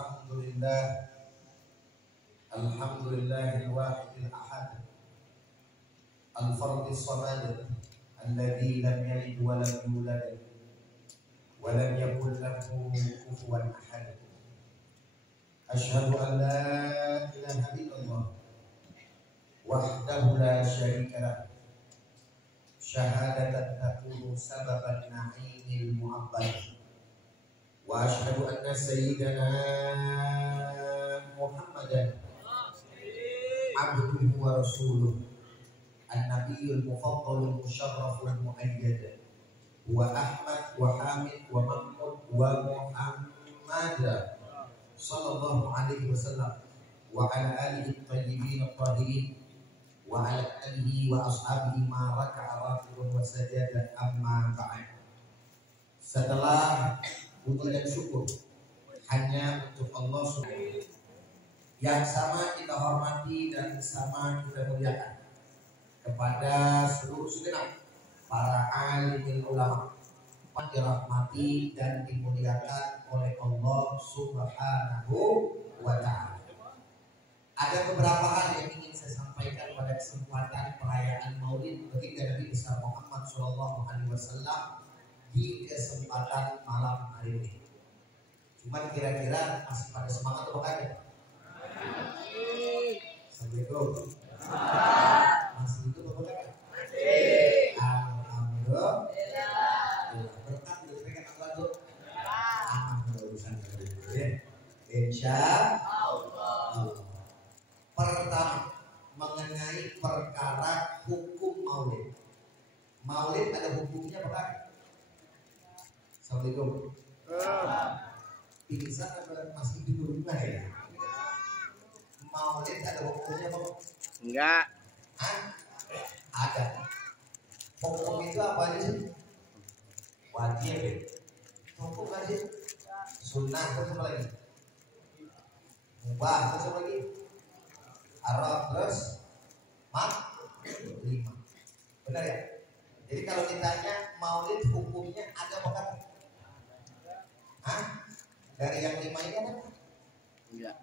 Alhamdulillah, Alhamdulillahil wahidil ahad, al-fardis samad, alladzi lam yalid wa lam yulad wa lam yakul lahu kufuwan ahad. Asyhadu an la ilaha illallah wahdahu la syarika lah, syahadatan takunu sababan na'imil mu'abbad. Wa asyhadu anna sayyidana Muhammadan abduhu wa rasuluh, an-nabiyyul mufaddalul musyarraful muayyad, wa Ahmad wa Hamid wa Mahmud wa Muhammad sallallahu alaihi wasallam wa ala alihi at-tayyibin at-tahirin wa ala alihi wa ashabihi ma raka'a rafidun wa sajada, amma ba'd. Setelah puji dan syukur hanya untuk Allah Subhanahu yang sama kita hormati dan sama kita muliakan, kepada seluruh segenap para alim ulama yang dirahmati dan dimuliakan oleh Allah Subhanahu wa ta'ala. Ada beberapa hal yang ingin saya sampaikan pada kesempatan perayaan Maulid baginda Nabi besar Muhammad sallallahu alaihi wasallam di kesempatan malam hari ini. Cuman kira-kira masih pada semangat atau enggak? Assalamualaikum. Masih itu Bapak enggak? Masih. Alhamdulillah. Berkat diberikan Allah. Alhamdulillah urusan ya. Insyaallah. Pertama, mengenai perkara hukum Maulid. Maulid ada hukumnya Bapak? Assalamualaikum. Bisa masih di rumah ya? Maulid ada hukumnya Bapak? Enggak. Ada. Hukum itu apa aja sih? Wajib. Hukum wajib. Sunnah terus apa lagi? Mubah terus apa lagi? Arab terus lima. Benar ya? Jadi kalau ditanya Maulid hukumnya ada apa? Dari yang lima ini ada? Enggak.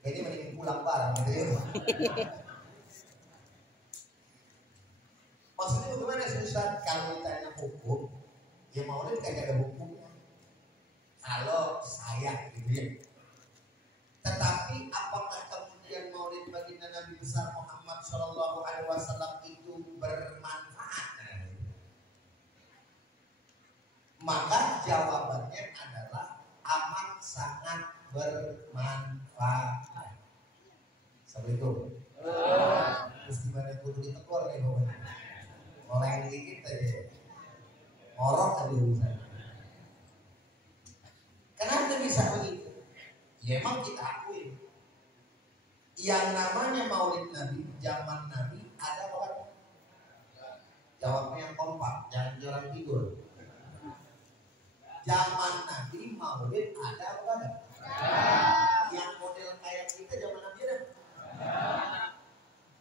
Jadi mending pulang bareng gitu ya. Maksudnya bagaimana Ustaz? Kalau ditanya hukum, ya Maulid kagak ada hukumnya. Kalau saya gitu ya. Tetapi apakah kemudian Maulid baginda Nabi besar Muhammad sallallahu alaihi wasallam itu bermanfaat? Maka jawabannya adalah amat sangat bermanfaat. Assalamualaikum. Terus gimana kudu ditekor nih Bapak? Oleh dikit aja. Ngorok tadi urusan. Kenapa bisa begitu? Ya emang kita akui yang namanya Maulid Nabi zaman Nabi ada apa? Jawabnya yang kompak, jangan jarang tidur. Zaman Nabi Maulid ada apa? Yang model kayak kita zaman Nabi ada?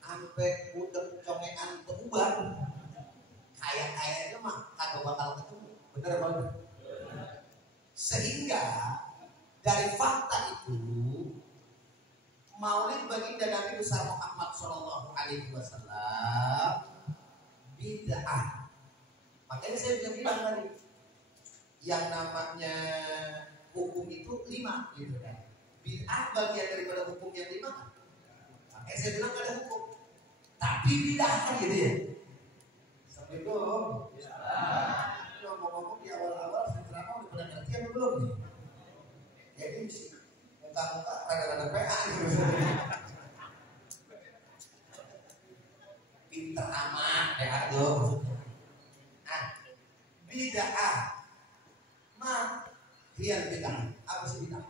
Sampai udah congekan teruban, kayak-kayaknya mah kagak bakal ketemu. Bener banget. Sehingga dari fakta itu Maulid baginda Nabi besar Muhammad sallallahu alaihi wasallam bid'ah. Makanya saya bisa bilang tadi yang namanya hukum itu 5 gitu kan. Bid'ah bagian daripada hukum yang 5 kan. Makanya saya bilang ada hukum. Tapi bid'ah kan gitu ya. Assalamualaikum. Ngomong-ngomong di awal-awal saya ceramah udah pada ngerti apa belum nih? Jadi muka-muka rada-rada PA gitu. Pinter amat PA tuh maksudnya. Bid'ah. Hiyal bid'ah. Apa sih bid'ah?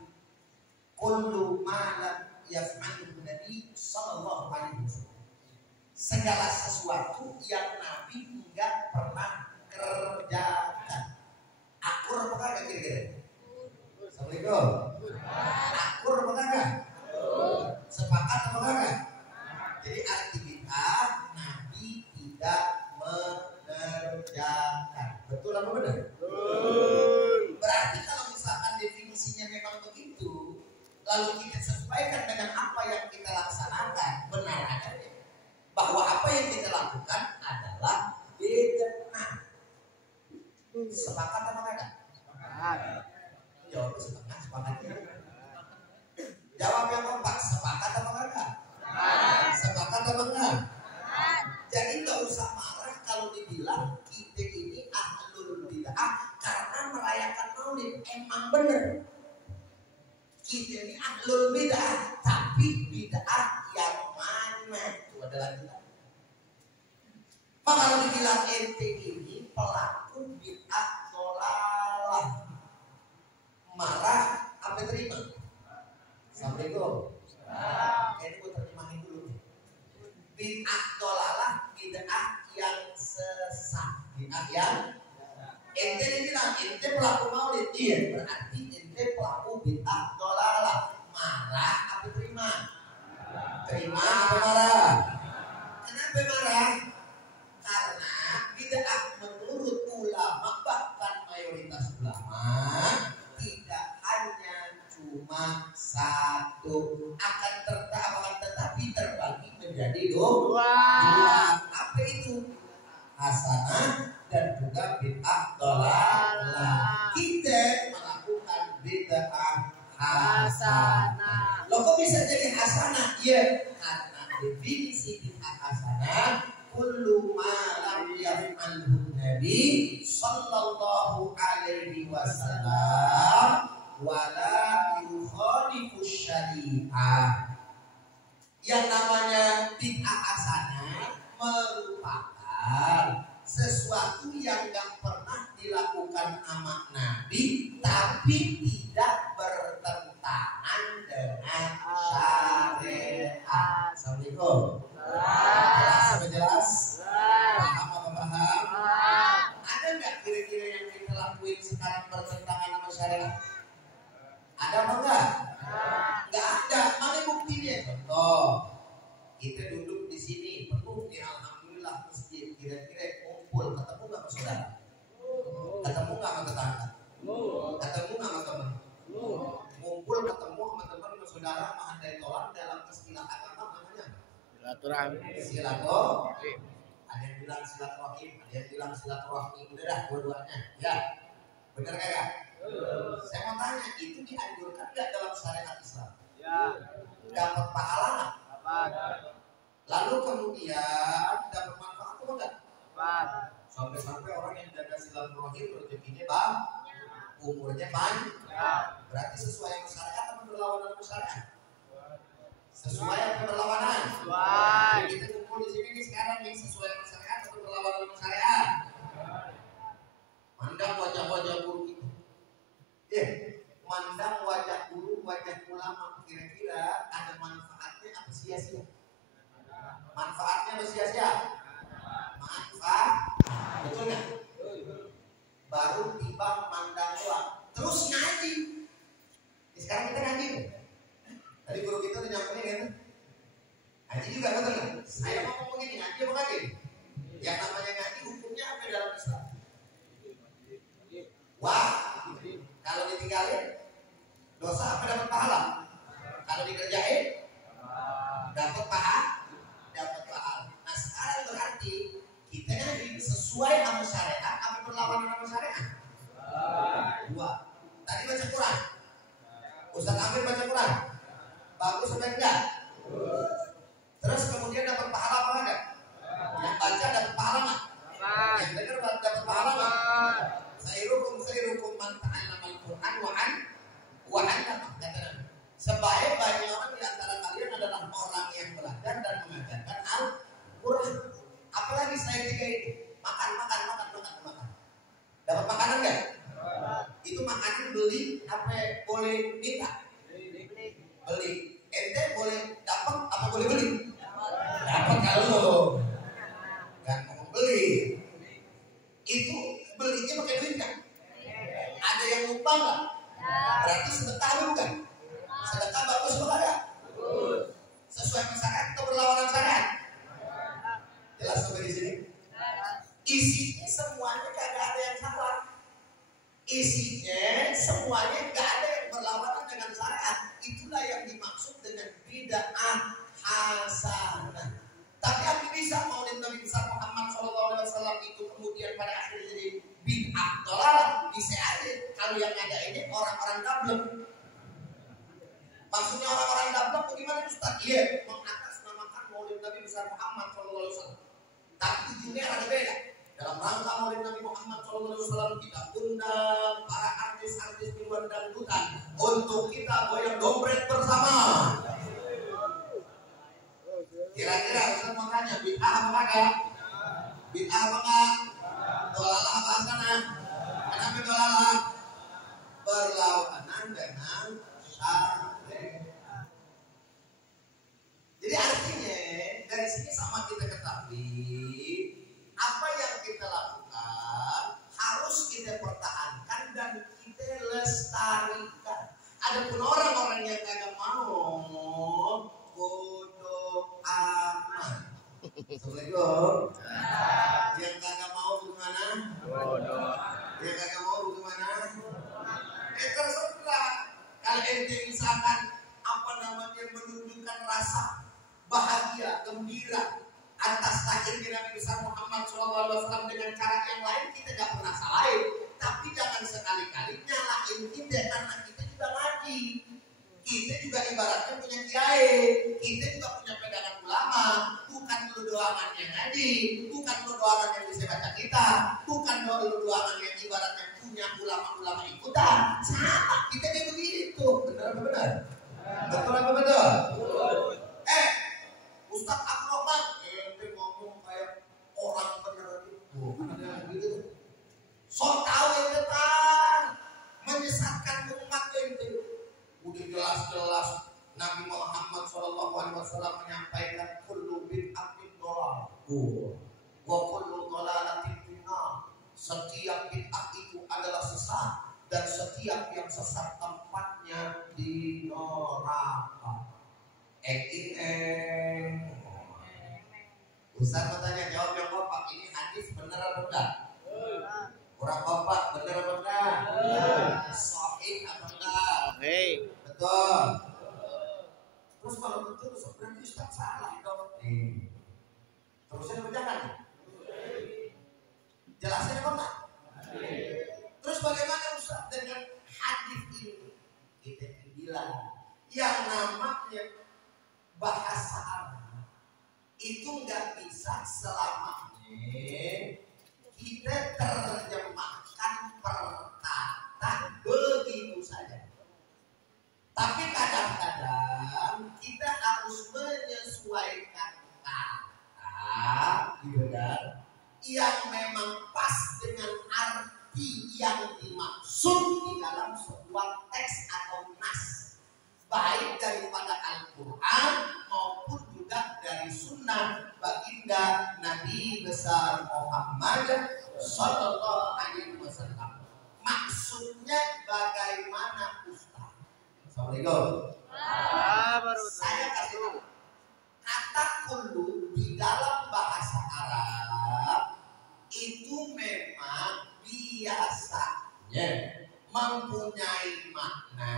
Kullu ma lam yaf'alhu Nabi sallallahu alaihi wasallam. Segala sesuatu yang Nabi enggak pernah kerjakan. Akur apa kagak kira-kira? Assalamualaikum. Akur apa kagak? Sepakat apa kagak? Jadi arti bid'ah Nabi tidak mengerjakan. Betul apa benar? Betul. Berarti kalau misalkan definisinya memang begitu, lalu kita sesuaikan dengan apa yang kita laksanakan, benar adanya bahwa apa yang kita lakukan adalah bid'ah. Sepakat apa enggak? Sepakat. Jawab setengah, sepakat. Jawab yang keempat, sepakat apa enggak? Sepakat apa enggak? Jadi nggak usah marah kalau dibilang kita ini ahlul bid'ah karena merayakan maulid. Emang bener kita ini ahlul bid'ah, tapi bid'ah yang mana? Itu ada lanjutan. Maka kalau dibilang ente ini pelaku bid'ah dolalah, marah apa terima? Assalamualaikum. Ini gue terjemahin dulu. Bid'ah dolalah, bid'ah yang sesat, bid'ah yang ente bilang ente pelaku maulid, iya berarti ente pelaku bid'ah dolalah. Marah apa terima? Terima apa marah? Kenapa marah? Karena bid'ah menurut ulama, bahkan mayoritas ulama, tidak hanya cuma satu, akan tetapi terbagi menjadi dua. Apa itu? Hasanah dan juga bid'ah dolalah. Kita melakukan bid'ah hasanah. Loh kok bisa jadi hasanah? Iya, karena definisi bid'ah hasanah kullu ma lam yaf'alhu Nabi sallallahu alaihi wasallam wala yukhalifu syariah. Yang namanya bid'ah hasanah merupakan sesuatu yang gak pernah dilakukan sama Nabi, tapi tidak bertentangan dengan syariat. Assalamualaikum. Jelas apa jelas? Paham apa paham? Ada nggak kira-kira yang kita lakuin sekarang bertentangan sama syariat? Ada apa enggak? Nggak ada. Mana buktinya? Contoh, kita duduk di sini penuh nih, alhamdulillah masjid. Kira-kira kumpul, ketemu nggak sama saudara? Ketemu nggak sama tetangga? Ketemu nggak sama teman? Kumpul ketemu sama teman sama saudara, mengandai tolak dalam istilah agama namanya silaturahmi. Ada yang bilang silaturahim, ada yang bilang silaturahmi. Udah dah dua-duanya, ya. Benar kagak? Saya mau tanya, itu dianjurkan nggak dalam syariat Islam? Ya. Dapat pahala nggak? Lalu kemudian dapat manfaat apa enggak? Sampai-sampai orang yang jaga silaturahim rezekinya bang, umurnya panjang. Berarti sesuai dengan syariat atau berlawanan dengan syariat? Sesuai atau berlawanan? Sesuai. Kita kumpul di sini nih sekarang nih, sesuai dengan syariat atau berlawanan dengan syariat? Mandang wajah-wajah guru kita. Mandang wajah guru, wajah ulama, kira-kira ada manfaatnya apa sia-sia? Manfaatnya apa sia-sia? Manfaat, betul nggak? Baru tiba mandang doang, terus ngaji. Sekarang kita ngaji. Tadi guru kita udah nyampein kan? Ngaji juga betul nggak? Saya mau ngomong begini, ngaji apa ngaji? Yang namanya ngaji hukumnya apa dalam Islam? Wah, kalau ditinggalin dosa apa dapat pahala? Kalau dikerjain dapat pahala. Nah sekarang berarti kita ngaji sesuai sama syariat apa berlawanan sama syariat? Dua. Tadi baca Quran, Ustaz Amir baca Quran, bagus apa enggak? Terus kemudian dapat pahala apa enggak? Yang baca dapat pahala enggak? Yang dengar dapat pahala enggak? Sayyirukum man ta'allama al-Qur'an wa 'allama. Sebaik-baiknya orang di antara kalian adalah orang yang belajar dan mengajarkan Al-Qur'an. Apalagi selain tiga ini? Makan. Dapat makanan enggak? Itu makanan beli apa boleh minta? Beli. Ente boleh dapat apa boleh beli? Dapat kalau kan mau beli. Itu belinya pakai duit kan? Ada yang lupa nggak? Berarti sedekah bukan? Sedekah bagus apa enggak? Sesuai syariat atau berlawanan syariat? Jelas sampai di sini? Isinya semuanya kagak ada yang salah. Isinya semuanya nggak ada yang berlawanan dengan syariat. Itulah dablek. Maksudnya orang-orang dablek bagaimana Ustaz? Iya, mengatasnamakan Maulid Nabi besar Muhammad SAW. Tapi ujungnya ada beda. Dalam rangka Maulid Nabi Muhammad SAW kita undang para artis-artis di luar dangdutan untuk kita goyang dompet bersama. Kira-kira Ustaz mau tanya, bid'ah apa kagak? Bid'ah apa enggak? Dolalah apa sana? Kenapa dolalah? Berlawanan dengan syariat. Jadi artinya dari sini sama kita ketahui apa yang kita lakukan harus kita pertahankan dan kita lestarikan. Adapun orang-orang yang kagak mau, bodoh amat. Assalamualaikum. Yang kagak mau bagaimana? Bodoh. Yang kagak mau bagaimana? Terserah. Kalau ente misalkan apa namanya menunjukkan rasa bahagia, gembira atas lahirnya Nabi besar Muhammad SAW dengan cara yang lain, kita tidak pernah salahin. Tapi jangan sekali-kali nyalahin kita karena kita juga ngaji. Kita juga ibaratnya punya kiai, kita juga punya pegangan ulama. Bukan lu doangan yang ngaji, bukan lu doangan yang bisa baca kita, bukan lu doangan yang ibaratnya punya ulama-ulama ikutan. Sama kita kayak begitu. Benar apa benar? Betul apa betul? Ustaz Abdurrahman, ente ngomong kayak orang beneran itu. Gitu. Sok tahu ente kan menyesatkan umat ente. Udah jelas-jelas Nabi Muhammad SAW menyampaikan kullu bid'atin dhalalah wa kullu dhalalatin finnar. Setiap bid'ah itu adalah sesat dan setiap yang sesat tempatnya di neraka. Ustaz mau tanya, jawab yang kompak. Ini hadis benar apa enggak? Kurang kompak, benar apa enggak? Sahih apa enggak? Betul. Terus kalau betul berarti Ustaz salah dong. Terusnya berjalan. Jelasin apa enggak? Terus bagaimana Ustaz dengan hadis ini? Kita bilang yang namanya bahasa Arab itu nggak bisa selamanya kita terjemahkan perkata begitu saja. Tapi kadang-kadang kita harus menyesuaikan kata, gitu kan, yang memang pas dengan arti yang dimaksud di dalam sebuah teks atau nas, baik daripada Al-Quran maupun juga dari sunnah baginda Nabi besar Muhammad Sallallahu Alaihi Wasallam. Maksudnya bagaimana Ustaz? Assalamualaikum. Saya kasih tahu, kata kullu di dalam bahasa Arab itu memang biasanya mempunyai makna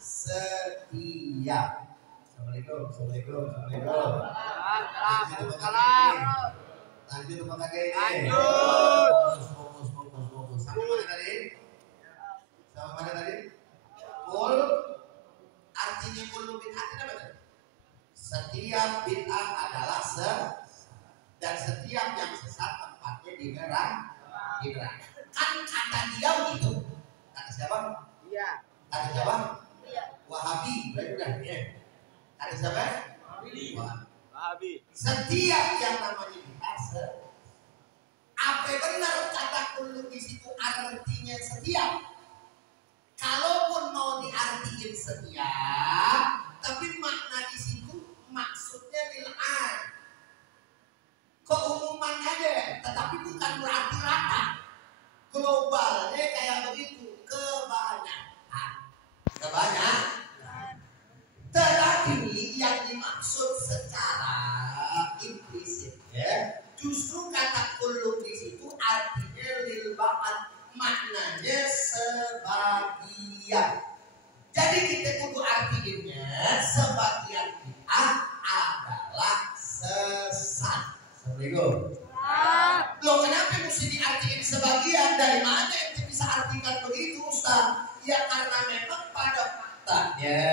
setiap. Assalamualaikum. Lanjut Pak Kakek ini. Fokus. Sama mana tadi? Kul. Artinya kullu bid'atin apa tadi? Setiap bid'ah adalah dan setiap yang sesat tempatnya di neraka. Kan kata dia begitu. Kata siapa? Iya. Kata siapa? Wahabi, benar ya. Ada siapa? Wahabi. Setiap yang namanya biasa. Apa benar kata kullu di situ artinya setiap? Kalaupun mau diartikan setiap, tapi makna di situ maksudnya lil'an. Keumuman aja, tetapi bukan berarti rata. Globalnya kayak begitu, kebanyakan. Tetapi yang dimaksud secara implisit ya, justru kata kullu di situ artinya lil ba'ad, maknanya sebagian. Jadi kita kudu artinya sebagian bid'ah adalah sesat. Assalamualaikum. Loh kenapa mesti diartikan sebagian? Dari mana ente bisa artikan begitu Ustaz? Ya karena memang pada faktanya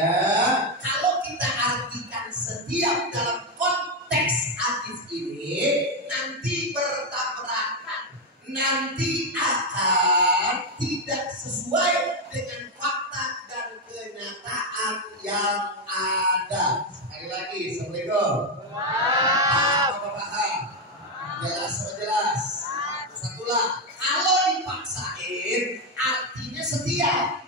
kalau kita artikan setiap dalam konteks hadis ini nanti bertabrakan, nanti akan tidak sesuai dengan fakta dan kenyataan yang ada. Sekali lagi, assalamualaikum. Paham? Jelas sama jelas. Satulah, kalau dipaksain artinya setia.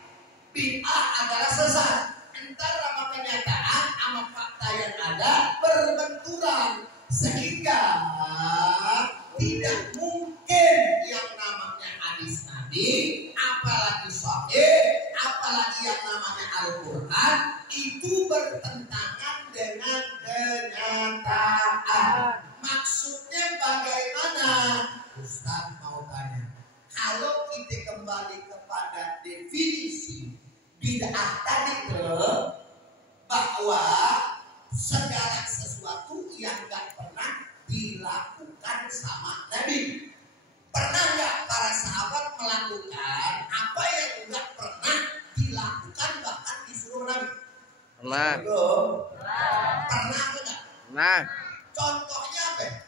Bid'ah adalah sesat. Entar sama kenyataan sama fakta yang ada berbenturan sehingga tidak mungkin yang namanya hadis Nabi, apalagi sahih, apalagi yang namanya Al-Quran itu bertentangan dengan kenyataan. Maksudnya bagaimana? Ustaz mau tanya, kalau kita kembali kepada definisi bid'ah tadi bahwa segala sesuatu yang gak pernah dilakukan sama Nabi. Pernah gak para sahabat melakukan apa yang gak pernah dilakukan bahkan disuruh Nabi? Pernah. Pernah enggak? Pernah. Contohnya apa?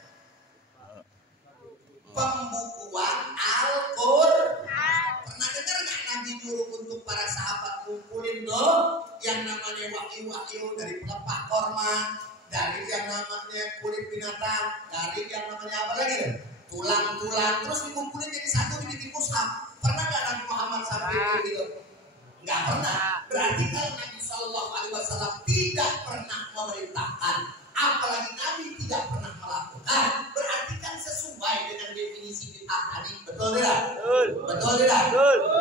Pembukuan Al-Quran. Pernah dengar nggak Nabi nyuruh untuk para sahabat kumpulin yang namanya wahyu-wahyu dari pelepah korma, dari yang namanya kulit binatang, dari yang namanya apa lagi? Tulang-tulang, terus dikumpulin jadi satu dibikin mushaf. Pernah nggak Nabi Muhammad sampai gitu? Nggak pernah. Berarti kalau Nabi Shallallahu Alaihi Wasallam tidak pernah memerintahkan, apalagi Nabi tidak pernah melakukan, berarti kan sesuai dengan definisi bid'ah tadi. Betul tidak? Betul tidak?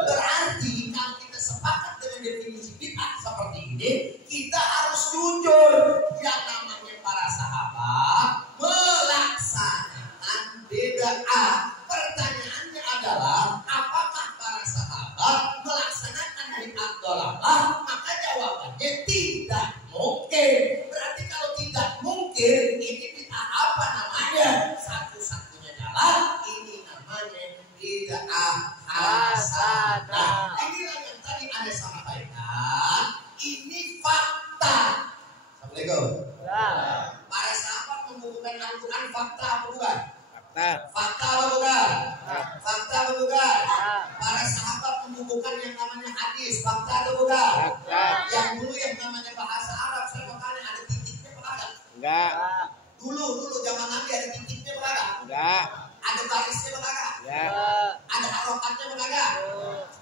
Berarti kalau kita sepakat dengan definisi bid'ah seperti ini, kita harus jujur yang namanya para sahabat melaksanakan bid'ah. Pertanyaannya adalah apakah para sahabat melaksanakan bid'ah dalalah? Maka jawabannya tidak mungkin. Berarti kalau tidak mungkin, ini bid'ah apa namanya? Satu-satunya jalan ini namanya bid'ah hasanah. Inilah yang tadi Anda sampaikan. Ini fakta. Assalamualaikum. Para sahabat membukukan Al-Quran fakta apa bukan? Fakta apa bukan? Fakta apa bukan? Para sahabat membukukan yang namanya hadis fakta atau bukan? Yang dulu yang namanya bahasa Arab sebenarnya ada titiknya apa? Enggak. Dulu zaman Nabi ada titiknya apa? Enggak. Ada barisnya apa? Enggak. Ada harokatnya apa?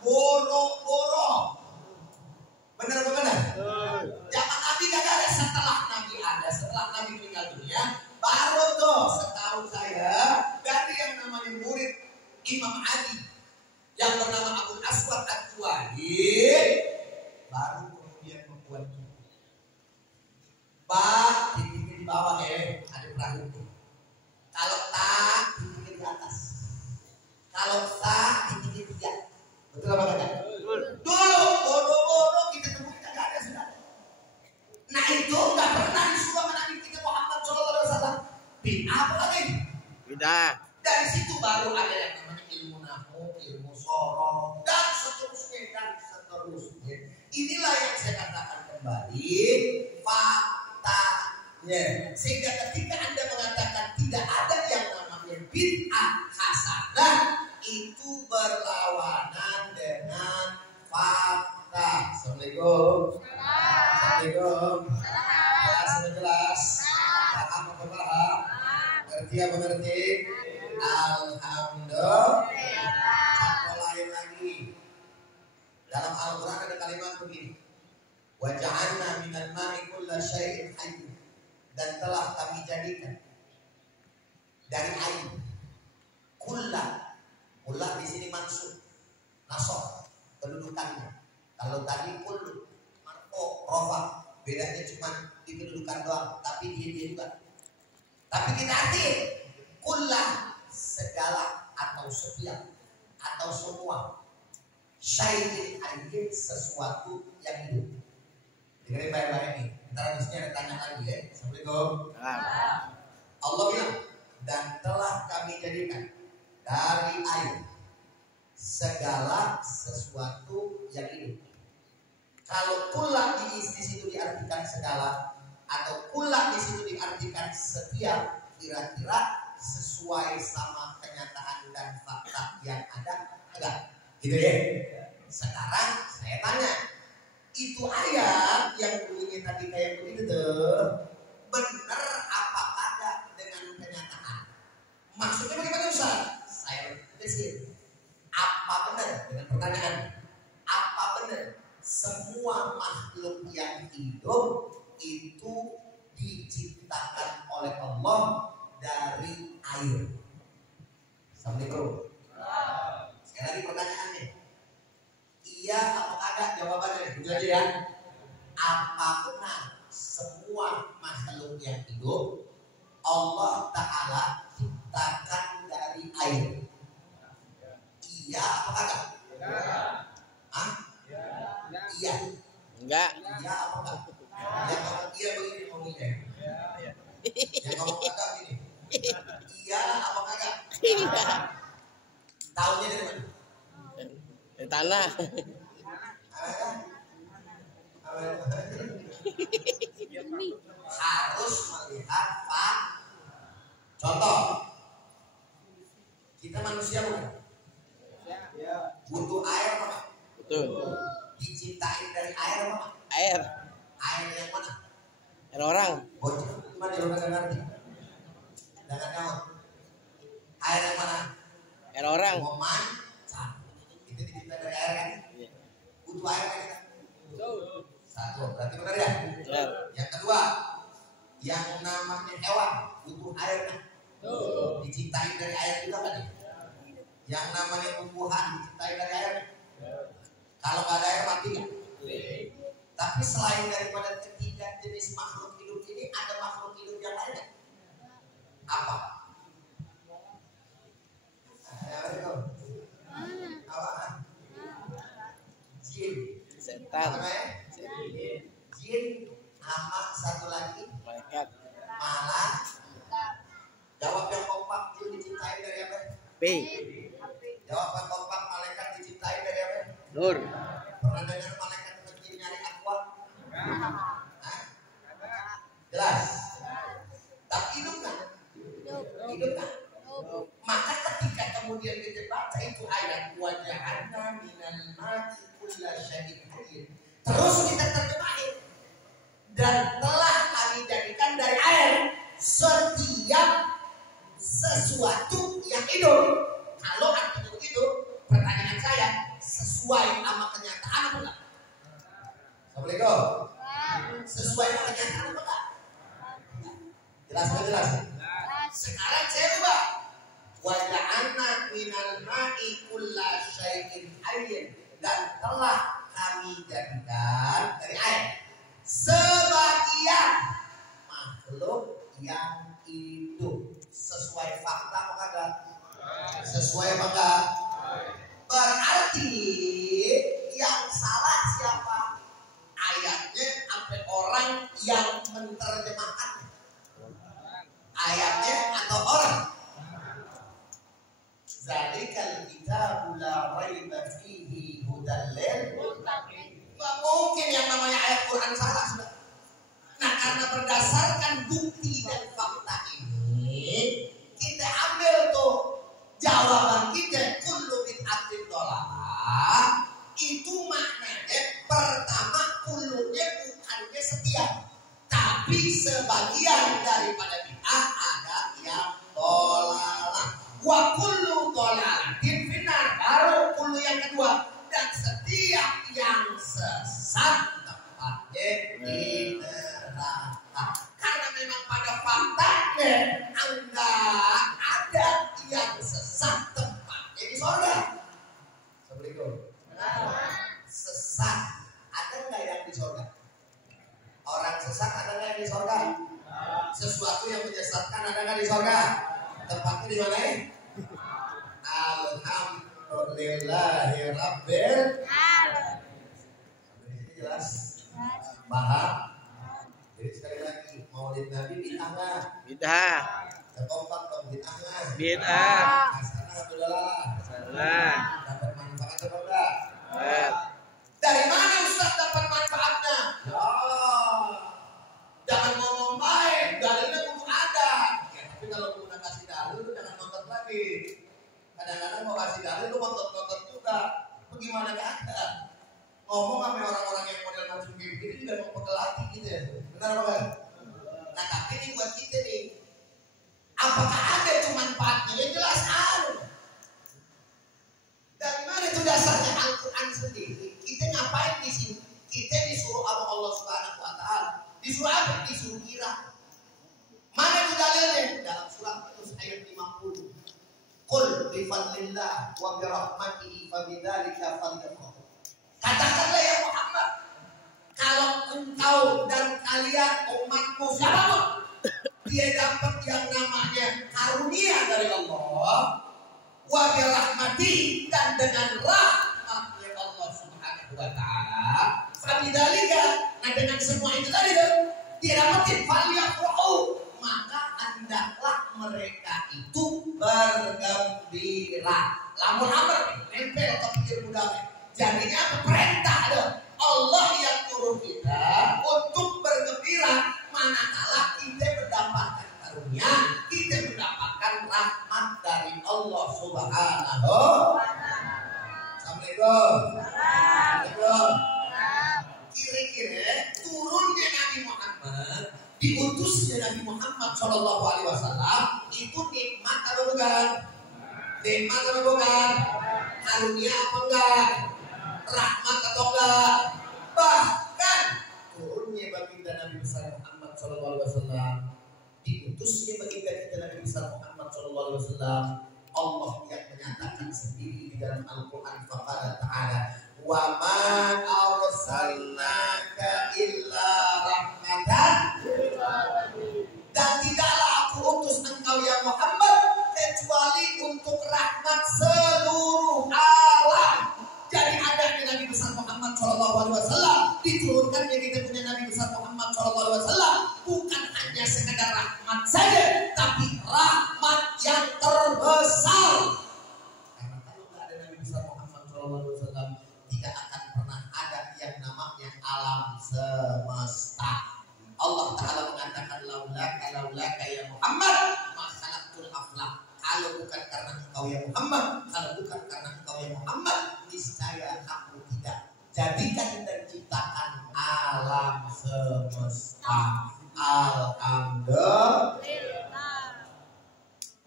Boro-boro. Benar apa benar? Zaman Nabi kagak ada, setelah Nabi ada, setelah Nabi meninggal dunia, baru tuh setahu saya dari yang namanya murid Imam Ali yang bernama Abu Aswad Ad-Duali baru kemudian membuat ba titiknya di bawah ada perahu. Kalau ta titiknya di atas. Kalau sa titiknya tiga. Betul apa kagak? Dulu bodoh-bodoh kita temuin kagak ada sudah. Nah itu nggak pernah disuruh sama Nabi kita Muhammad SAW. Bid'ah apa lagi? Bid'ah. Dari situ baru ada yang namanya ilmu nahu, ilmu sorong, dan seterusnya. Inilah yang saya katakan kembali faktanya. Sehingga ketika Anda mengatakan tidak ada yang namanya bid'ah hasanah, itu berlawanan dengan fakta. Assalamualaikum. Assalamualaikum. Jelas. Paham apa paham? Ngerti apa ngerti? Alhamdulillah. Satu lain lagi. Dalam Al-Quran ada kalimat begini. Wa ja'alna minal ma'i kulla syai'in hayy. Dan telah kami jadikan dari air kulla. Kulla di sini mansub, nasab kedudukannya. Kalau tadi kullu marfu rafa, bedanya cuma di kedudukan doang, tapi dia juga. Tapi kita artiin kulla segala atau setiap atau semua syai'in hayy sesuatu yang hidup. Dengerin baik-baik ini. Ntar habisnya ada tanya lagi ya. Assalamualaikum. Allah bilang dan telah kami jadikan dari air segala sesuatu yang hidup. Kalau kulak di situ diartikan segala atau kulak di situ diartikan setiap, kira-kira sesuai sama kenyataan dan fakta yang ada enggak? Gitu ya. Sekarang saya tanya, itu ayat yang bunyinya tadi kayak begitu tuh, benar apa kagak dengan kenyataan? Maksudnya bagaimana Ustaz? Saya tegaskan, apa benar dengan pertanyaan? Apa benar semua makhluk yang hidup itu diciptakan oleh Allah dari air? Assalamualaikum. Sekali lagi pertanyaannya, iya apa kagak? Jawabannya itu aja ya. Apa benar semua makhluk yang hidup Allah Ta'ala ciptakan dari air? Iya apa kagak? Hah? Iya. Enggak. Iya apa kagak? Yang ngomong iya begini ngomongnya. Yang ngomong kagak begini. Iya apa kagak? Tahunya dari mana? Dari tanah. Harus melihat pak. Contoh, kita manusia bukan? Butuh air apa? Betul. Diciptain dari air apa? Air. Air yang mana? Air orang. Bocor, cuma di rumah ngerti. Jangan jawab. Air yang mana? Air orang. Mau mancang. Itu diciptain dari air kan? Butuh air kan kita? Satu, berarti benar ya? Benar. Yang kedua, yang namanya hewan butuh air kan? Diciptain dari air juga kan? Yang namanya tumbuhan diciptain dari air. Kalau nggak ada air mati nggak? Tapi selain daripada ketiga jenis makhluk hidup ini, ada makhluk hidup yang lain nggak? Apa? Apa? Jin. Setan. Apa ya? Jin sama satu lagi Malaikat. malah. Jawab yang kompak, jin diciptain dari apa? P. Jawab yang kompak, malaikat diciptain dari apa? Nur. Pernah dengar malaikat pergi nyari aqua? Hah? Jelas. Tapi hidup kan? Hidup kan? Maka ketika kemudian kita baca itu ayat wajahana minal ma'i kulla syai'in hayyin, terus kita terjemahin, dan telah kami jadikan dari air setiap sesuatu yang hidup. Kalau artinya begitu, pertanyaan saya sesuai sama kenyataan apa enggak? Assalamualaikum. Sesuai sama kenyataan apa enggak? Jelas nggak jelas? Sekarang saya ubah. Waja'alna minal ma'i kulla syai'in hayyin, dan telah kami jadikan dari air sebagian makhluk yang hidup. Sesuai fakta apa kagak? Sesuai apa enggak? Berarti yang salah siapa? Ayatnya sampai orang yang menerjemahkan. Ayatnya atau orang? Zalikal kitabu la raiba fihi hudal lil muttaqin. Enggak mungkin yang namanya ayat Quran salah sudah. Nah, karena berdasarkan bukti dan fakta ini, kita ambil tuh jawaban kita kullu bid'atin dhalalah. Itu maknanya pertama kullunya bukannya setiap, tapi sebagian daripada bid'ah ada yang dhalalah. Wa kullu dhalalatin finnar, baru kullu yang kedua, dan setiap yang sesat tempatnya di neraka. Karena memang pada faktanya enggak ada yang sesat tempatnya di surga. Assalamualaikum. Sesat ada enggak yang di surga? Orang sesat ada enggak yang di surga? Sesuatu yang menyesatkan ada enggak di surga? Tempatnya di mana? Alhamdulillahi rabbil alamin. Jelas? Paham? Jadi sekali lagi, maulid Nabi bid'ah enggak? Bid'ah. Terkompak dong, bid'ah enggak? Bid'ah. Hasanah alhamdulillah. Salah. Dapat manfaat atau enggak? Dapat. Dari mana Ustaz dapat manfaat? udah mempegel hati gitu ya. Benar apa kan? Nah tapi ini buat kita nih, apakah ada itu manfaatnya? Yang jelas ada. Dari mana itu dasarnya Al-Quran sendiri? Kita ngapain di sini? Kita disuruh sama Allah Subhanahu Wa Taala. Disuruh apa? Disuruh kira. Mana itu dalilnya? Dalam surat Yunus ayat 50. Qul bi fadlillah wa bi rahmatihi fa bidzalika falyafrahu. Katakanlah ya Muhammad, kalau engkau dan kalian umatmu siapapun dia dapat yang namanya karunia dari Allah, wa bi rahmatihi, dan dengan rahmatnya Allah Subhanahu wa taala, fa bidzalika, nah dengan semua itu tadi dia dapatin falyafrahu, maka hendaklah mereka itu bergembira. Lamun amr nempel ke pikir budaya. Jadinya apa? Perintah ada. Allah yang turun kita untuk bergembira manakala kita mendapatkan karunia, kita mendapatkan rahmat dari Allah Subhanahu wa taala. Assalamualaikum. Assalamualaikum. Kira-kira turunnya Nabi Muhammad, diutusnya Nabi Muhammad Shallallahu Alaihi Wasallam itu nikmat atau bukan? Nikmat atau bukan? Karunia apa enggak? Rahmat atau enggak? Bahkan turunnya baginda Nabi besar Muhammad Shallallahu Alaihi Wasallam, diutusnya baginda kita Nabi besar Muhammad Shallallahu Alaihi Wasallam, Allah yang menyatakan sendiri di dalam Al-Quran faqala ta'ala, wa ma arsalnaka illa rahmatan, dan tidaklah aku utus engkau ya Muhammad kecuali untuk rahmat seluruh alam. Jadi adanya Nabi besar Muhammad Shallallahu Alaihi Wasallam, diturunkannya kita punya Nabi besar Muhammad Shallallahu Alaihi Wasallam bukan hanya sekedar rahmat saja, tapi rahmat yang terbesar. Karena kalau nggak ada Nabi besar Muhammad Shallallahu Alaihi Wasallam, tidak akan pernah ada yang namanya alam semesta. Allah Ta'ala mengatakan laulaka ya Muhammad ma khalaqtul aflaq. Kalau bukan karena engkau ya Muhammad, kalau bukan karena engkau ya Muhammad, niscaya aku tidak jadikan dan ciptakan alam semesta. Alhamdulillah.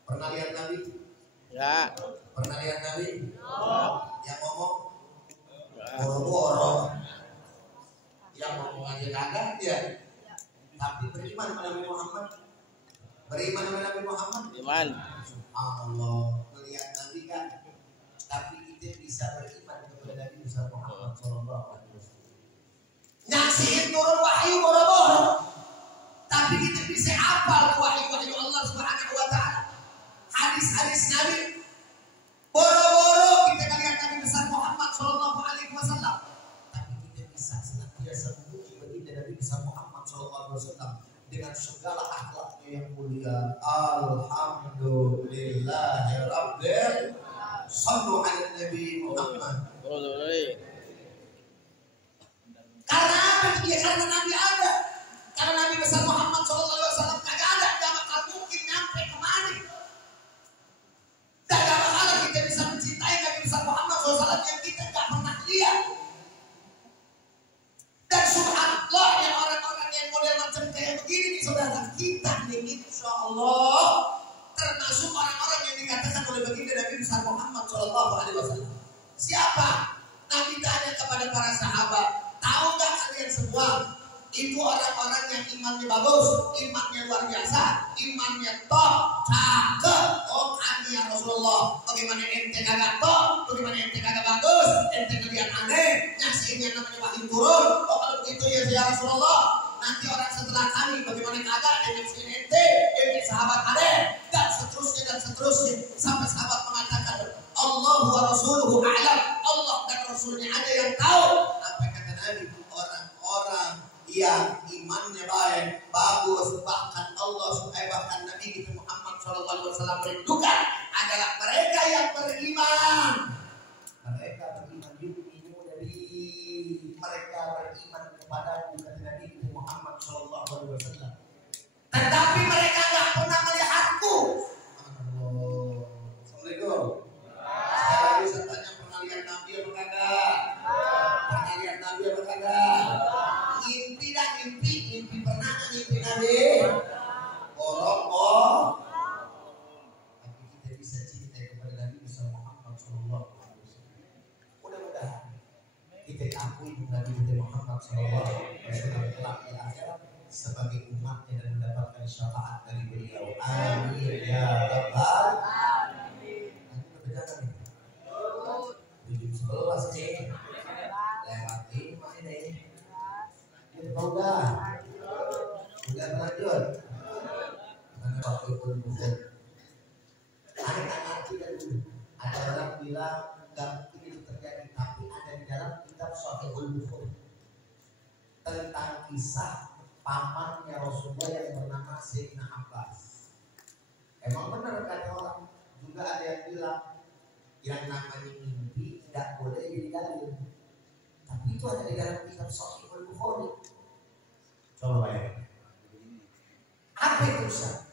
Pernah lihat Nabi? Ya. Pernah lihat Nabi? Ya. Yang ngomong boro-boro, yang ngomong aja kagak ya. Tapi beriman pada Nabi Muhammad. Beriman pada Nabi Muhammad. Iman. Allah melihat Nabi kan, tapi kita bisa beriman kepada Nabi besar Muhammad Shallallahu Alaihi Wasallam. Nyaksiin turun wahyu boro-boro, tapi kita bisa hafal wahyu-wahyu Allah Subhanahu Wa Taala. Hadis-hadis Nabi boro-boro kita lihat Nabi besar Muhammad Shallallahu Alaihi Wasallam, tapi kita bisa senantiasa memuji baginda Nabi besar Muhammad Shallallahu Alaihi Wasallam dengan segala akhlaknya yang mulia. Alhamdulillahirabbil sallu ala Nabi Muhammad. Karena apa? Ya karena Nabi ada. Karena Nabi besar Muhammad SAW kagak ada, gak bakal mungkin nyampe kemana. Dan gak bakal kita bisa mencintai Nabi besar Muhammad SAW yang kita gak pernah lihat. Dan subhanallah, yang orang-orang yang model macam kayak begini nih saudara, kita nih insya Allah termasuk orang-orang yang dikatakan oleh baginda Nabi besar Muhammad Shallallahu Alaihi Wasallam. Siapa? Nabi tanya kepada para sahabat, tahu nggak kalian semua itu orang-orang yang imannya bagus, imannya luar biasa, imannya top, cakep. Oh kami ya Rasulullah, bagaimana ente kagak top, bagaimana ente kagak bagus, ente ngeliat aneh, nyaksiin yang namanya wahyu turun. Oh kalau begitu ya Rasulullah, nanti orang setelah kami bagaimana kagak ada nyaksiin ente sahabat aneh, dan seterusnya sampai sahabat mengatakan Allah wa Rasuluhu a'lam, Allah dan Rasulnya ada yang tahu. Apa kata Nabi? Orang-orang yang imannya baik, bagus, bahkan Allah bahkan Nabi kita Muhammad SAW merindukan adalah mereka yang beriman. Mereka beriman yu'minu dari mereka beriman kepada kata Nabi kita Muhammad SAW. Tetapi mereka nggak pernah melihatku. Assalamualaikum. Saya bisa tanya, pernah lihat Nabi apa kagak? Pernah lihat Nabi apa kagak? sudah kelak di akhirat sebagai umatnya dan mendapatkan syafaat dari beliau. Amin ya rabbal alamin. Berjalan nih. 7:11 nih. Lewat 5 ini. Kita udah lanjut. Mana waktu pun bukan. Anak-anak kita dulu. Ada orang bilang enggak mungkin itu terjadi, tapi ada di dalam kitab Shahihul Bukhari tentang kisah pamannya Rasulullah yang bernama Sayyidina Abbas. Emang benar kata orang. Juga ada yang bilang yang namanya mimpi tidak boleh jadi dalil. Tapi itu ada di dalam kitab Shahihul Bukhari. Coba bayangkan. Apa itu Ustaz?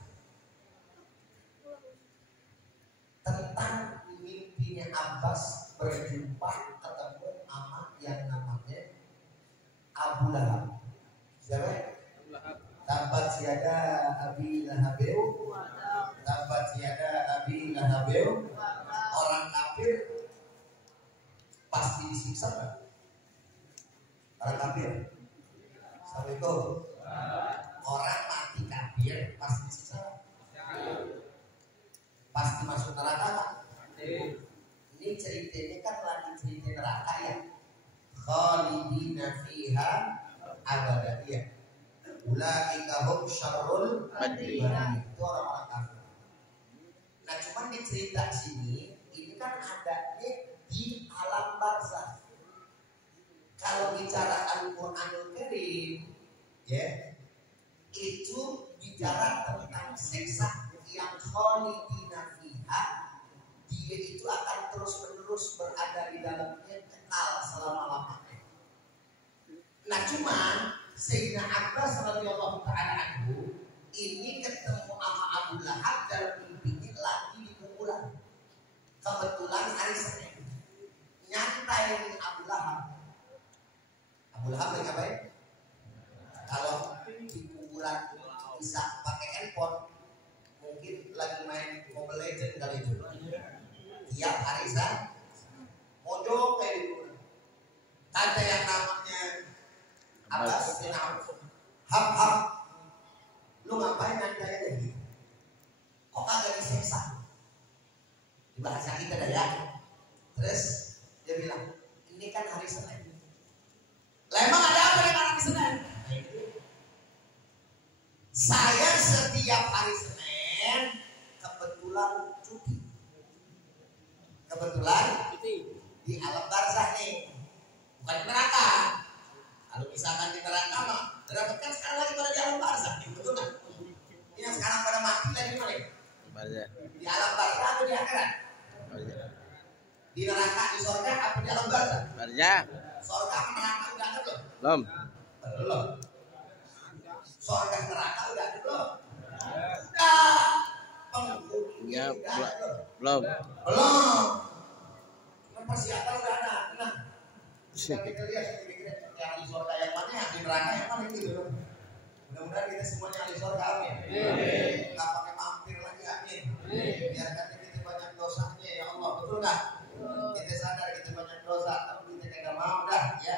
Tentang mimpinya Abbas berjumpa ketemu sama yang namanya Abu Lahab. Siapa? Tabat siada Abi Lahabeu. Tabat siada Abi Lahabeu. Orang kafir pasti disiksa kan? Orang kafir. Assalamualaikum. Orang mati kafir pasti disiksa. Pasti masuk neraka kan? Ini ceritanya kan lagi cerita neraka ya. Khalidina fiha abada ya. Ulaika hum syarrul bariyah. Itu orang-orang kafir. Nah, cuman di cerita sini ini kan adanya di alam barzakh. Kalau bicara Al-Qur'anul Karim ya, itu bicara tentang siksa yang khalidina fiha, dia itu akan terus-menerus berada di dalamnya kekal selama-lamanya. Nah, cuman Sayyidina Abbas radhiyallahu ta'ala anhu ini ketemu sama Abu Lahab dalam mimpinya lagi di kuburan. Kebetulan hari Senin. Nyantai dengan Abu Lahab. Abu Lahab lagi ngapain? Kalau di kuburan bisa pakai handphone, mungkin lagi main Mobile Legends kali itu. Tiap hari mojok kayak gitu. Ada yang namanya Abbas bin Hab, lu ngapain nyantai aja gitu? Kok kagak disiksa? Di bahasa kita dah ya. Terus dia bilang, ini kan hari Senin. Lah emang ada apa yang hari Senin? Saya setiap hari Senin kebetulan cuti. Di alam barzakh nih, bukan di neraka. Kalau misalkan di neraka mah, kan sekarang lagi pada di alam barzakh, betul kan? Ini yang sekarang pada mati lagi mana? Di alam barzakh atau di akhirat? Di neraka, di surga atau di alam barzakh? Surga sama neraka udah ada belum? Belum. Surga neraka udah ada belum? Udah. Penghuninya udah ada belum? Belum. Persiapan udah ada. Nah, kita lihat yang ahli surga yang mana, yang di neraka yang mana gitu. Mudah-mudahan kita semuanya ahli surga, amin. Nggak pakai mampir lagi, amin. Biarkan kita banyak dosanya ya Allah, betul nggak? Kita sadar kita banyak dosa, tapi kita kagak mau dah ya.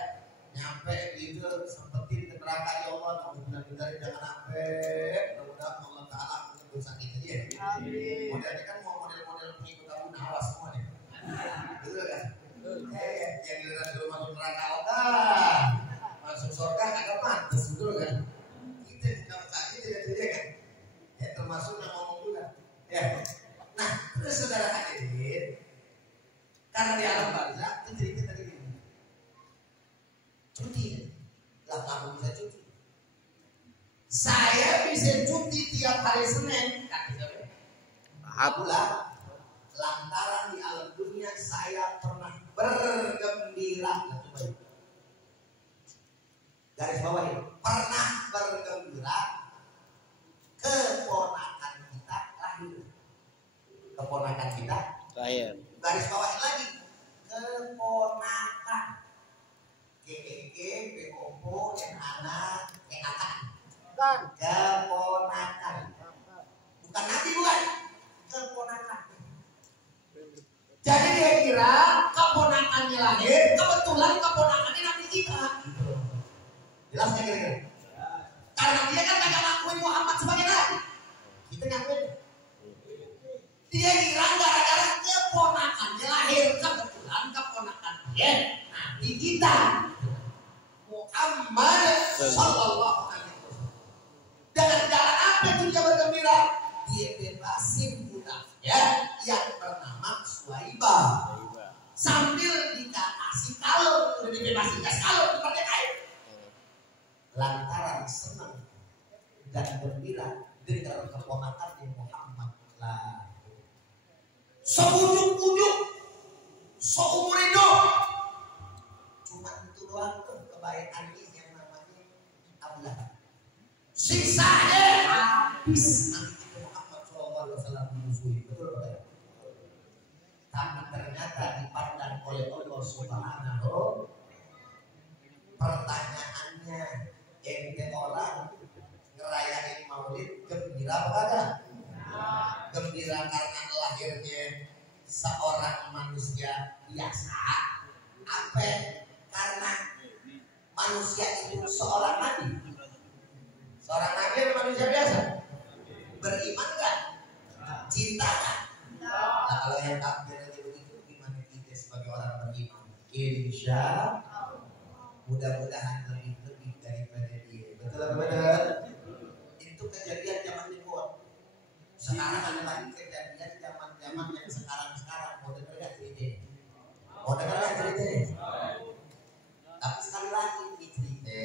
Nyampe gitu sempetin ke neraka ya Allah, mudah-mudahan jangan sampai. Mudah-mudahan Allah Taala ampuni dosa kita ya. Amin. Modelnya kan mau model-model pengikut Abu Nawas semua nih. Betul kan? Yang giliran dulu masuk neraka otak, masuk surga agak pantas, betul kan? Kita kalau tadi tidak kan? Ya termasuk yang ngomong juga. Ya. Nah, terus saudara hadirin, karena di alam barzakh itu cerita tadi ini. Cuti, lah kamu bisa cuti. Saya bisa cuti tiap hari Senin, kata siapa? Abulah. Lantaran di alam dunia saya pernah bergembira. Garis bawah ini, pernah bergembira keponakan kita lahir. Keponakan kita lahir. Garis bawah lagi, keponakan. Kepopo, anak, keakan. Keponakan. Bukan nanti bukan. Keponakan. Jadi dia kira keponakannya lahir, kebetulan keponakannya nanti kita. Jelas kan? kira-kira? Karena dia kan kagak ngakuin Muhammad sebagai nabi. Kita ngakuin. Dia kira gara-gara keponakannya lahir kebetulan keponakan dia nabi kita Muhammad sallallahu alaihi wasallam. Dengan jalan apa itu dia bergembira? Dia bebasin budaknya yang bernama Suhaibah. Sambil dikasih kalung, udah dibebasin kasih kalung dipakai kain. Lantaran senang dan gembira dengan keponakan Muhammad lah. Sebujuk-bujuk, seumur hidup, cuma itu doang tuh kebaikan yang namanya Allah. Siksanya habis nanti Muhammad SAW memusuhi, betul betul. Tapi ternyata dipandang oleh Allah Subhanahu. Pertanyaannya, ente orang ngerayain Maulid gembira apa kagak? Gembira karena lahirnya seorang manusia biasa, apa? Karena manusia itu seorang nabi. Seorang nabi atau manusia biasa? Beriman gak? Cinta gak? Nah, kalau yang takbir aja begitu, gimana kita sebagai orang beriman? Insya mudah-mudahan lebih daripada dia. Betul betul. Itu kejadian zaman dulu. Sekarang ada lagi kejadian zaman yang sekarang. Mau dengar nggak ceritanya? Mau dengar nggak ceritanya? Tapi sekali lagi ini cerita,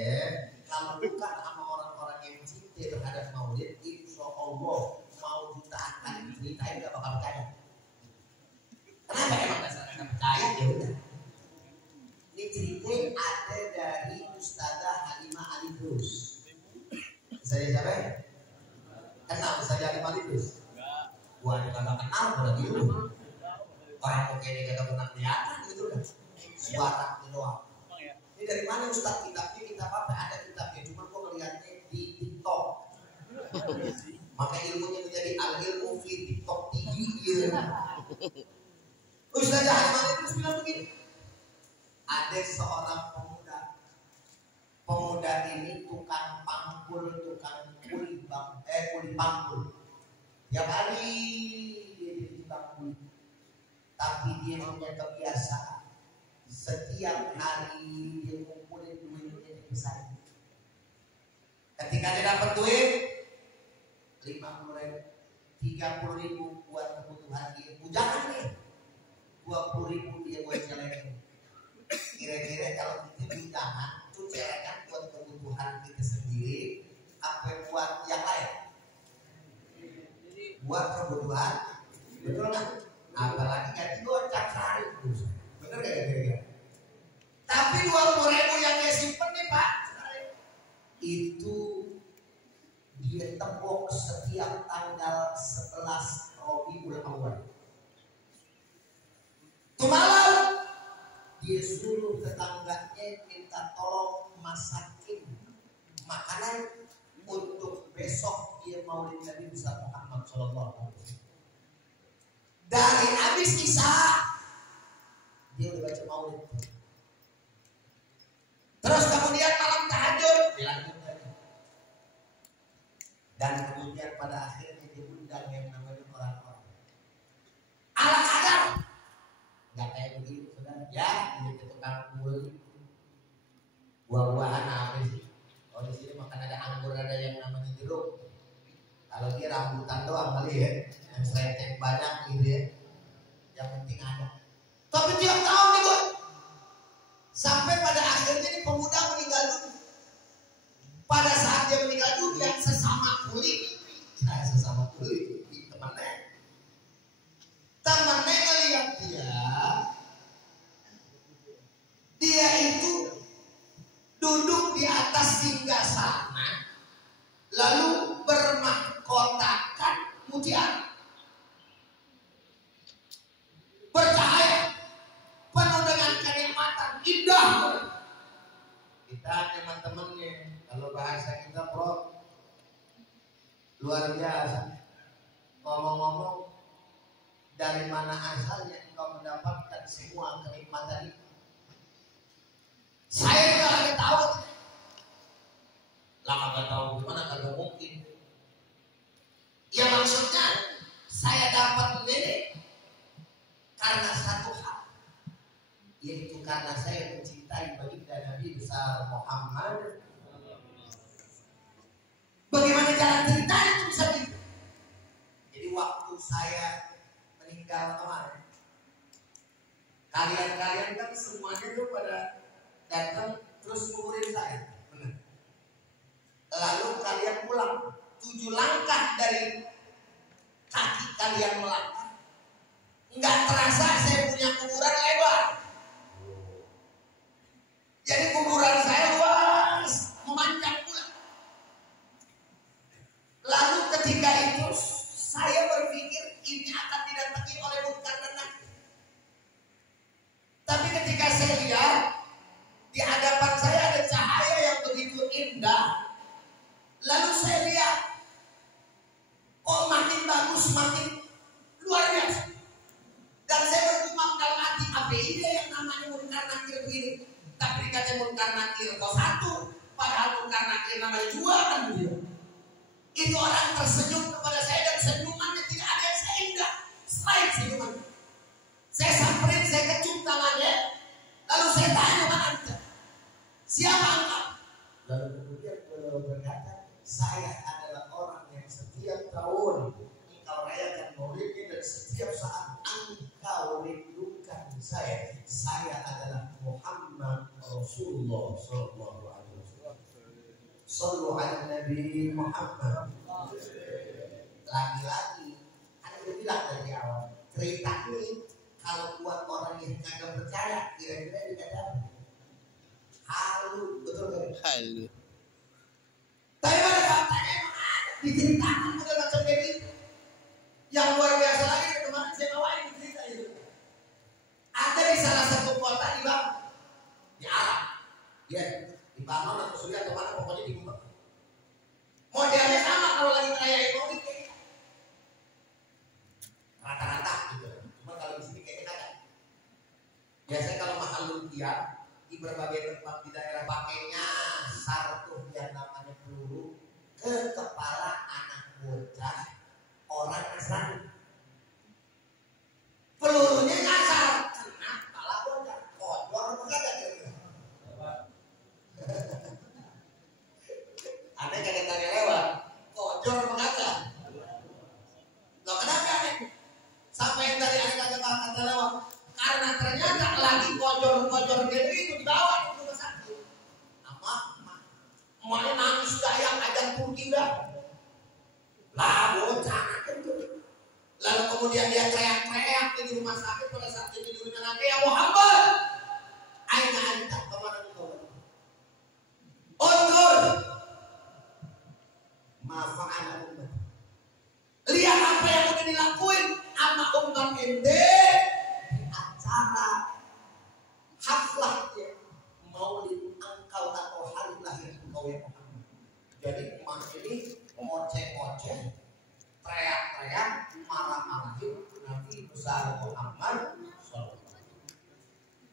kalau bukan sama orang-orang yang cinta terhadap Maulid, insya Allah mau jutaan ceritain nggak bakal percaya. Kenapa emang dasarnya percaya? Ya udah. Ini cerita ada dari Ustazah Halimah Alidrus. Saya siapa? Kenal Ustazah Halimah Alidrus? Gua kagak kenal berarti lu. Orang oke ini kagak pernah kelihatan gitu kan. Suara doang. Ini dari mana Ustaz? Kitabnya kitab apa? Ada kitabnya, cuma gua ngeliatnya di TikTok. Maka ilmunya menjadi al-ilmu fi TikTok TV gitu. Ustazah Halimah Alidrus bilang begini. Ada seorang pemuda ini tukang pangkul, tukang kuli pangkul. Tiap hari dia jadi tukang kuli. Tapi dia punya kebiasaan setiap hari dia kumpulin duitnya dipisahin. Ketika dia dapat duit 50.000, 30.000 buat kebutuhan dia. Jangan nih 20.000 dia buat celekin. Kira-kira kalau kita jangan itu celekan buat kebutuhan kita sendiri, apa buat yang lain? Buat kebutuhan, betul nggak? Apalagi gaji gocap sehari terus, bener nggak kira-kira? Tapi 20.000 yang dia simpen nih Pak, itu dia tembok setiap tanggal 11 Rabiul Awal. Itu malam dia suruh tetangganya minta tolong masakin makanan untuk besok dia Maulid Nabi besar Muhammad sallallahu alaihi wasallam. Dari habis Isya dia udah baca Maulid. Terus kemudian malam tahajud dilanjut lagi. Dan kemudian pada akhirnya diundang yang namanya orang-orang. Ala kadar nggak kayak begitu saudara. Ya, ini tukang kuli. Buah-buahan apa sih? Oh di sini makan ada anggur, ada yang namanya jeruk. Kalau dia rambutan doang kali ya, yang selecek banyak gitu ya. Yang penting ada. Tapi tiap tahun nih gue, sampai pada akhirnya nih pemuda meninggal dunia. Pada saat dia meninggal dunia, sesama kuli, temannya ngeliat dia itu duduk di atas singgasana, lalu bermahkotakan mutiara, bercahaya, penuh dengan kenikmatan, indah. Kita teman-temannya, kalau bahasa kita bro, luar biasa. Ngomong-ngomong, dari mana asalnya engkau mendapatkan semua kenikmatan itu? Saya juga lagi tahu. lalu kalian pulang 7 langkah dari kaki kalian melangkah, nggak terasa saya punya kuburan lebar. Jadi kuburan saya luas, memanjang pula. Lalu ketika itu saya berpikir ini akan didatangi oleh munkar dan nakir. Tapi ketika saya lihat di hadapan saya ada cahaya yang begitu indah. Lalu saya lihat kok makin bagus, makin luar biasa. Dan saya bergumam dalam hati, apa ini yang namanya munkar nakir begini? Tapi dikatakan munkar nakir kau satu, padahal munkar nakir namanya dua kan begitu. Itu orang tersenyum kepada saya dan senyumannya tidak ada yang saya indah selain senyumannya. Saya samperin, saya kecup tangannya, lalu saya tanya, mana anda? Siapa engkau? Lalu kemudian beliau berkata, saya adalah orang yang setiap tahun engkau rayakan maulidnya dan setiap saat engkau rindukan saya. Saya adalah Muhammad Rasulullah Sallallahu Alaihi Wasallam. Sallu ala Nabi Muhammad. Lagi-lagi, ada yang bilang dari awal, cerita ini kalau buat orang yang kagak percaya, kira-kira dikatakan halu, betul kan? Halu. Tapi pada faktanya diceritakan model macam ini. Yang luar biasa lagi kemarin saya bawain cerita itu. Ada di salah satu kota di Bang, di Arab, ya di Bangun atau Suriah atau mana, pokoknya di Bang. Modelnya sama kalau lagi ngerayain maulid kayak gitu. Rata-rata gitu. Cuma kalau di sini kayaknya ada. Biasanya kalau mahal lumpia di berbagai tempat di daerah pakainya sartuh yang namanya peluru ke kepala anak bocah orang Nasrani. Pelurunya nyasar kena kepala bocah, kotor apa kagak kira-kira? Aneh kagak tanya lewat, kotor apa kagak? Loh kenapa aneh? Sampai yang tadi aneh kagak kata lewat, karena ternyata lagi kotor-kotor gitu itu dibawa ke rumah sakit. Apa? Emaknya nangis dayak ajan Turki udah. Lah bocah itu. Lalu kemudian dia teriak-teriak di rumah sakit pada saat dia tidurnya lagi, ya Muhammad, aina anta, kemana engkau? Undur, mafa'ala umat. Lihat apa yang udah dilakuin sama umat ente di acara haflah ya maulid engkau atau hari lahir engkau ya Muhammad. Jadi emak ini ngoceh-ngoceh, teriak-teriak, marah-marahin Nabi besar Muhammad SAW.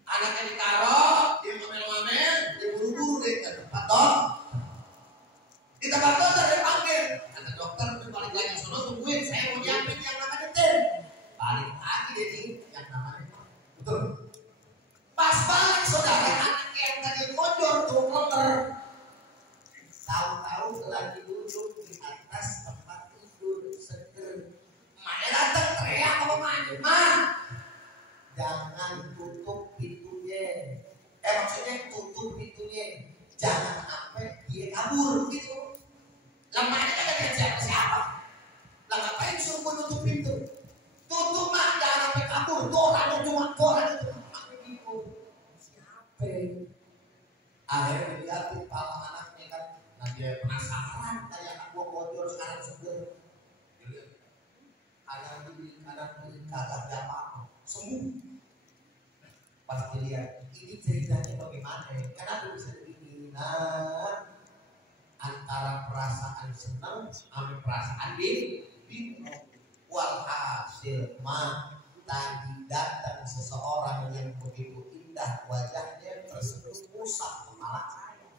Anaknya ditaruh, dia ngomel-ngomel, dia buru-buru deh ke tempat dokter. Di tempat dokter dia panggil, kata dokter balik lagi sono tungguin, saya mau nyiapin yang namanya tim. Balik lagi deh nih yang namanya betul. Pas balik saudara, anaknya yang tadi kojor tuh lemer. Tahu-tahu lagi duduk di atas tempat tidur seger. Maknya datang teriak sama maknya, Ma, jangan tutup pintunya. Maksudnya tutup pintunya, jangan sampai dia kabur gitu. Lemahnya kan ada siapa-siapa. Lah ngapain suruh gua tutup pintu? Tutup mah, jangan sampai kabur. Doranya cuma gitu. Siapa? Akhirnya dilihatin kepala anaknya kan. Nah dia penasaran, kayak anak gua bocor sekarang seger. Kanan kiri kagak ada apa-apa, sembuh. Pas dilihat, ini ceritanya bagaimana? Kenapa bisa begini? Nah, antara perasaan senang sama perasaan bingung. Walhasil mah tadi datang seseorang yang begitu indah wajahnya tersebut musab kepala saya.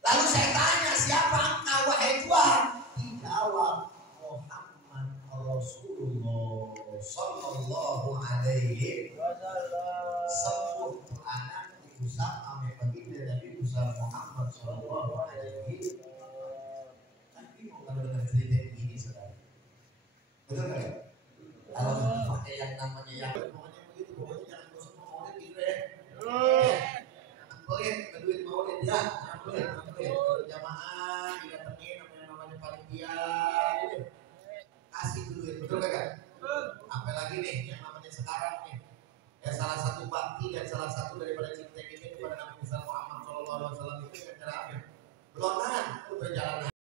Lalu saya tanya, siapa engkau wahai Tuhan? Dijawab, Muhammad Rasulullah Sallallahu Alaihi Wasallam. Sembuh tuh anak diusap ame baginda Nabi besar Muhammad Sallallahu Alaihi Wasallam. Kan bingung kalau dengar cerita begini saudara. Betul kan? Kalau pakai yang namanya yang pokoknya begitu, pokoknya jangan bosan maulid gitu ya. Maulid, duit maulid ya, maulid, jamaah Ya salah satu bakti dan salah satu daripada cinta kita kepada Nabi Muhammad SAW itu dengan cara apa? Berjalan